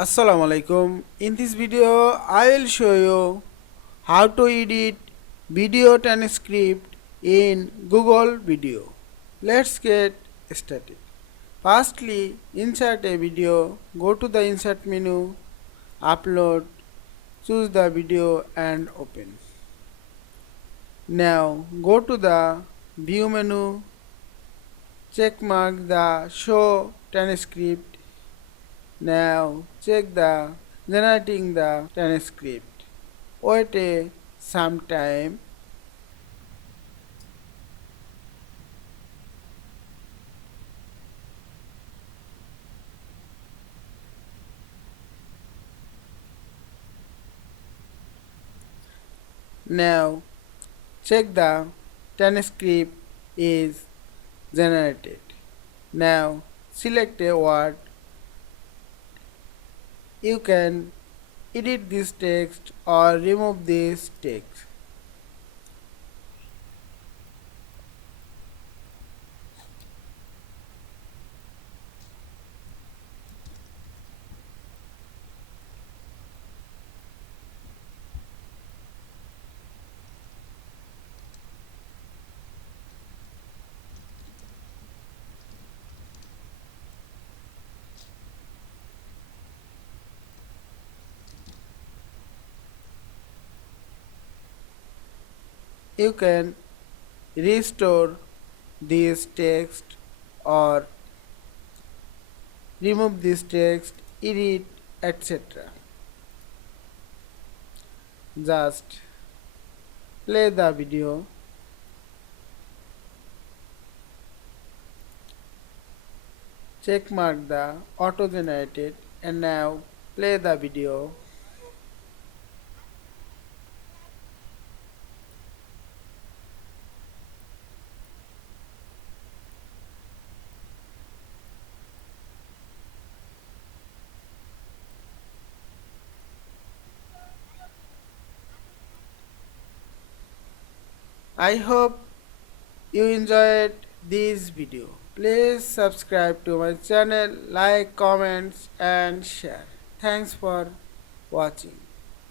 Assalamu Walaikum. In this video, I will show you how to edit video transcript in Google Video. Let's get started. Firstly, insert a video. Go to the insert menu, upload, choose the video and open. Now go to the view menu, check mark the show transcript. Now check the generating the transcript. Wait some time. Now check the transcript is generated. Now select a word. You can edit this text or remove this text. You can restore this text or remove this text, edit, etc. Just play the video. Check mark the auto generated and now play the video. I hope you enjoyed this video. Please subscribe to my channel, like, comments and share. Thanks for watching.